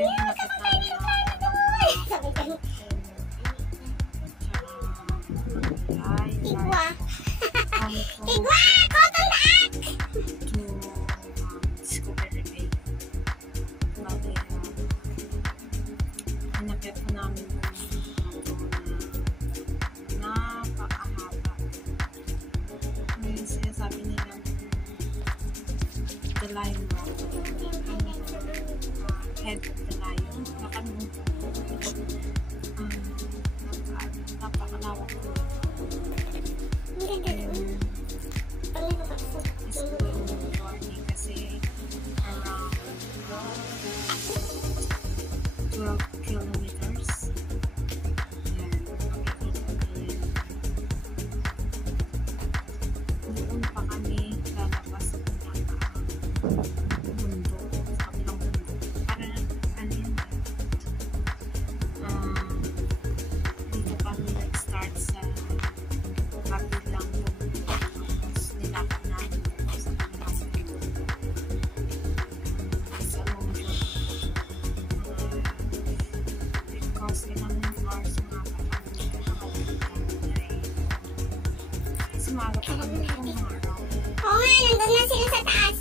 yung inakit namin Tigwa! Tigwa! Cotton back! to Discovery Bay. Bali, inakit po namin napakahaba. May sinasabi nila the lion head of the lion. Napakalawak po. Kasi around 12 kilometers. Yan, makikita niyo yan. Doon pa kami lalabas sa mundo, sa kabilang mundo. Para ano yun? Dito kami nag-start sa kabilang mundo. Tapos nilakad namin sa kabilang mundo. Sa long journey. Because ilang hours nga pa kami nakakalimutan. Kasi maaga pa kami umaraw. Oo nga, nandun na sila sa taas.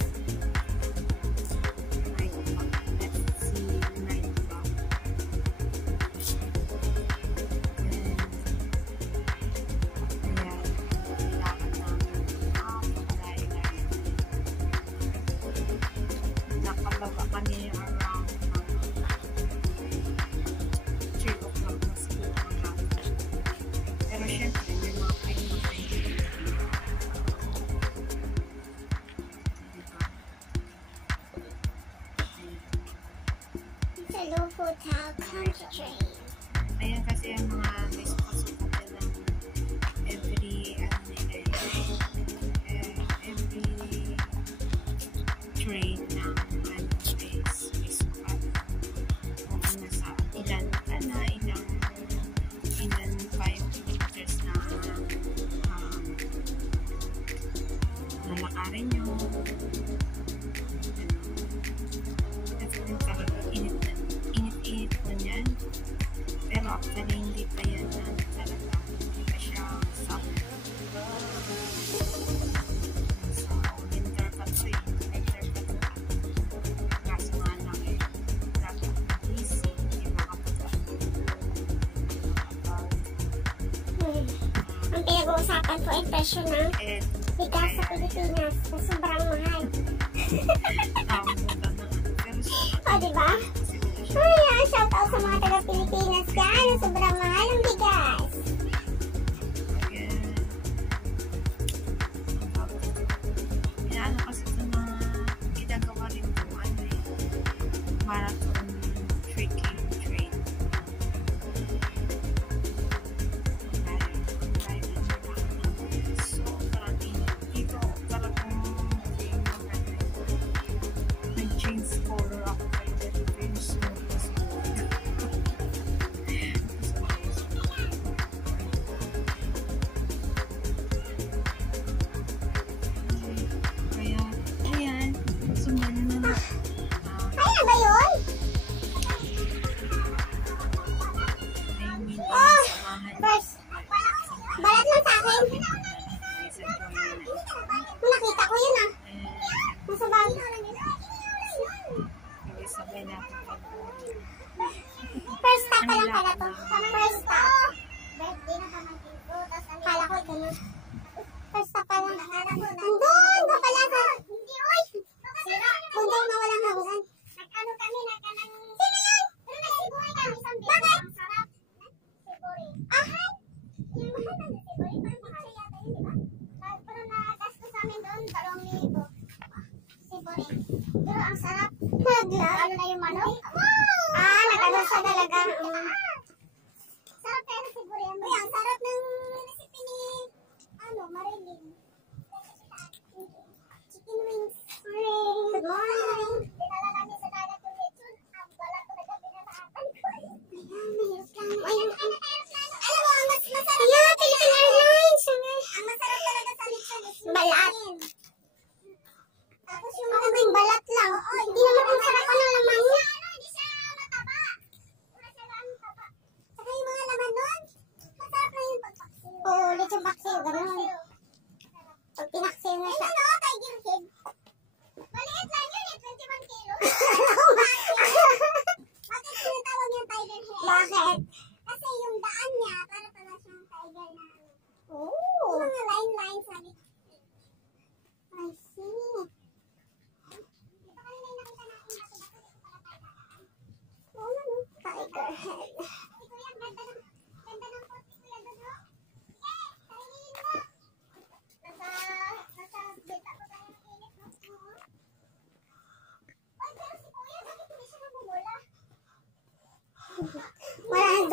Nakababa kami around 3 o'clock na siguro. Pero syempre, may mga kain-kain. Sa Low Hotel Country Train. Ayan kasi ang mga pasok-pasok nila every train na is sukat. Kung nasa ilan ka na, ilan 5 kilometers na lalakarin nyo. Kasi talaga init po niyan. Pero actually hindi pa yan talaga. Hindi pa siya summer. So, winter pa to eh. Winter pa to. Kaso nga lang eh. Dapat easy. Hindi makapagod. Ang pinag-uusapan po ay presyo ng bigas sa Pilipinas na sobrang mahal. O, diba? Ayan, shout out sa mga taga-Pilipinas dyan na sobrang mahal ang bigas. Inaano kasi ito na ginagawa rin ito marathon trekking train. So, talagang dito talagang nag-change color ako kayo dito very soon. Kaya, ayan, sumano na. Ayan ba yun? Oh, First, balat lang sa akin. Nakita ko yun ah. Nasa bag. sabay natin pag First stop pa lang pala to. First stop. Kala ko ito na. First stop pa lang. Andun! Ba pala ka? Kundong na walang hanggan. Nag-ano kami, nagkanang... Sino yun? Siburi kami. Bakit? Ahan? Yung mahal na siburi. Parang mahal yata yun, di ba? Pero nagasto sa amin doon, 2,000. Siburi. Pero ang sarap. Ano na yung manok? Ah, nagano siya talaga. Sarap kaya na siburi. Uy, ang sarap ng recipe ni Marilyn. Chicken wings. Good morning. Dinala namin sa dagat yung lechon. Ang balat ko nagkabinataatan ko. Ayan, mahirap lang. Ayan, alam mo, ang masarap. Yeah, Philippine Airlines. Ang masarap talaga sa lechon is yung balat. Tapos yung balat lang. Hindi naman ang sarap ng laman niya. Hindi siya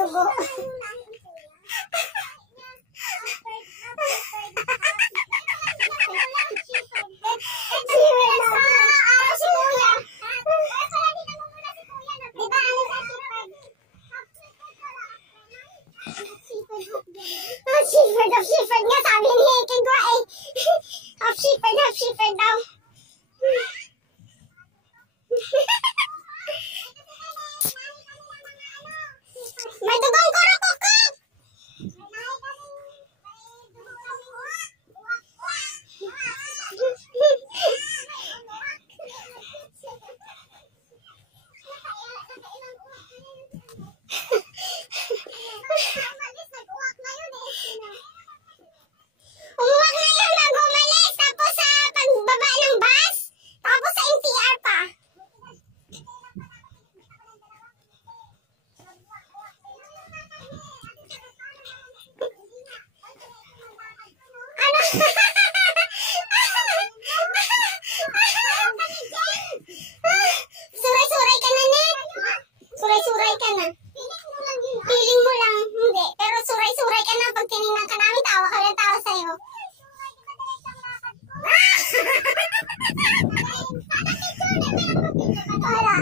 dugo. Half-shepherd nga, sabi ni Kigwa eh. Half-shepherd daw. May dugong kurukukuk! Umuwak na yun bago umalis. Tapos sa pagbaba ng bus. Tapos sa NCR pa. Ano? Suray-suray ka na, Net. Suray-suray ka na. Feeling mo lang, hindi. Pero suray-suray ka na. Pag tinignan ka namin, tawa ka lang tawa sa'yo. Wala.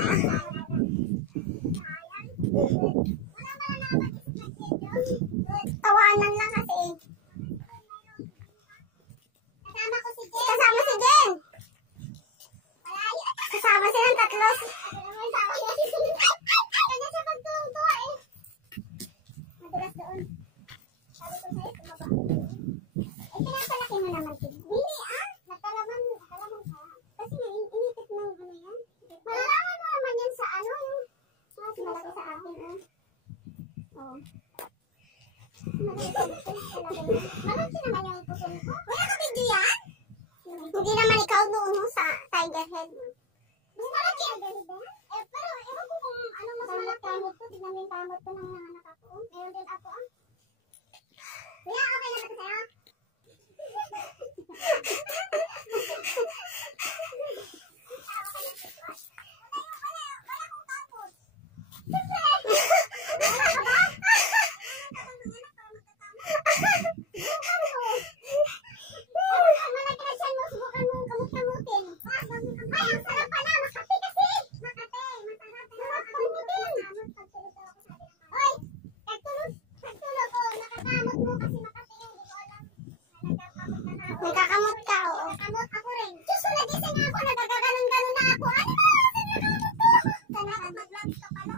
Tawanan lang kasi. Kasama ko si Jen. Kasama si Jen. Kasama silang tatlo. Kanya siya pagtutuwa eh. Madulas doon. Sabi ko sa'yo, tumaba. Eh, pinapalaki mo naman si Hindi Natalaman ka. Kasi nga, inipit ng ano yan. Malalaman mo naman yan sa ano. Mas malaki sa akin Oo. Malaki naman yung puson ko. Wala ka video yan? Hindi naman ikaw noon sa Tiger Head. Mas malaki ang ganito ba? Pero ewan ko kung ano mas malaki. Kamot ko, tignan mo yung kamot ko ng nanganak ako. Meron din ako Kuya, okay na ba ito sa'yo? Nagkakamot ka, oo. Nagkakamot ako rin. Diyos ko, nagising ako. Nagkakagalon-galon na ako. Ano ba? Saan nakakamot? Sana mag-vlogs ka pala.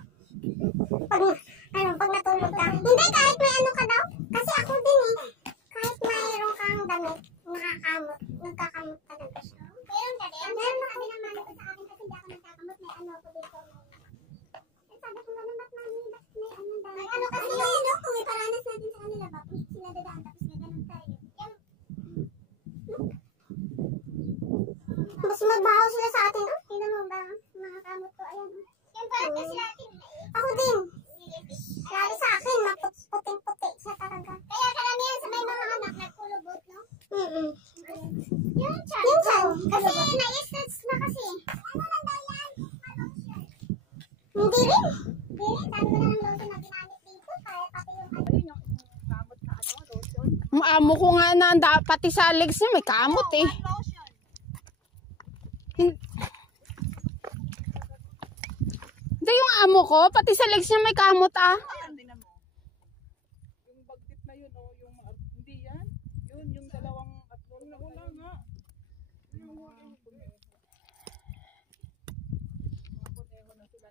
Pag natulog ka. Hindi, kahit may ano ka daw. Kasi ako din eh. Kahit mayroon kang damit, nakakamot. Nagkakamot talaga siya. Meron ka din? Meron na kami naman ito sa akin kasi hindi ako nagkakamot. May ano ko dito. Sabi ko naman, ba't mami? Ba't may ano daw? May ano kasi yun, kung iparanas natin sa kanila ba? Sila dadaan tapos may ganun tayo. Mas magbahaw sila sa atin. Tingnan mo ba? Mga kamot ko. Ayan. Yan parang kasi natin. Ako din. Lalo sa akin, puting-puti siya talaga. Kaya karamihan sa may mga anak nagkulubot, no? Yun siya. Yun siya. Kasi na-istats na kasi. Ano lang daw yan? Hindi rin. Hindi rin. Dami ko na ng lotion na ginamit dito. Kaya pati yung kamot na lotion. Amo ko nga na pati sa legs niya may kamot eh. Hindi yung amo ko, pati sa legs niya may kamot Yung bagtit na yun yung hindi yan. Yun yung dalawang at wala nga. Yung mga puneho na sila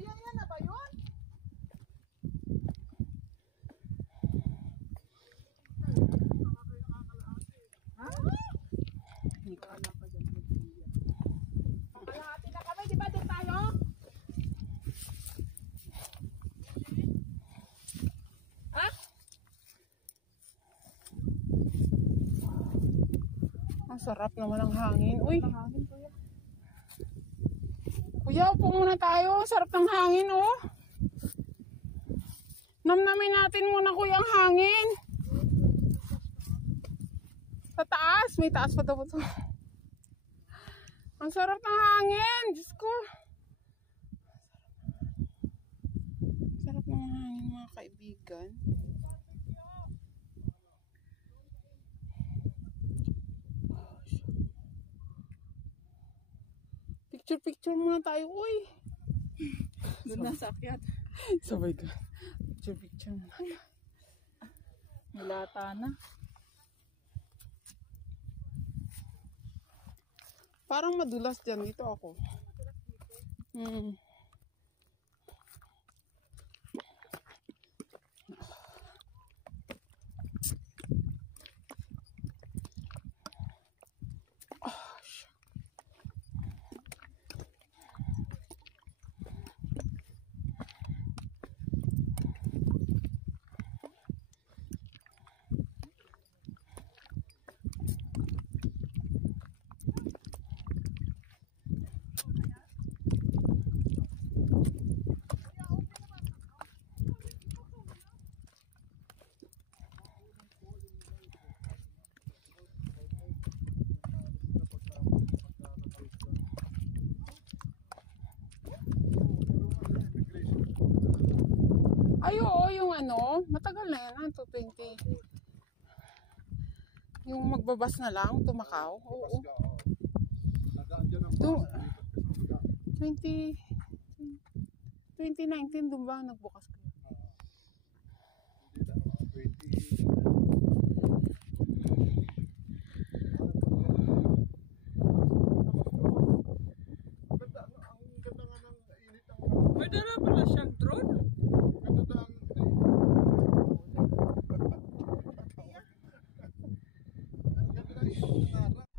yan na ba yun? Kalahati na kami, di ba doon tayo? Ha? Ang sarap naman ng hangin. Uy. Kuya, upo muna tayo. Sarap ng hangin, oh. Namnamin natin muna, kuya, ang hangin. Sa taas. May taas pa daw ito. Ang sarap ng hangin. Diyos ko. kaibigan. Picture muna tayo, uy. Doon na sa akyat. Sabay ka. Picture muna tayo. Nilata na. Parang madulas dyan. Dito ako. Hmm. Ay, oo, yung ano, matagal na yan, 220. Yung magbabas na lang, tumakaw. Oo. Tu- 20, 2019, doon ba nagbukas kayo? Pwede na pala siyang drone. Ang ganda ng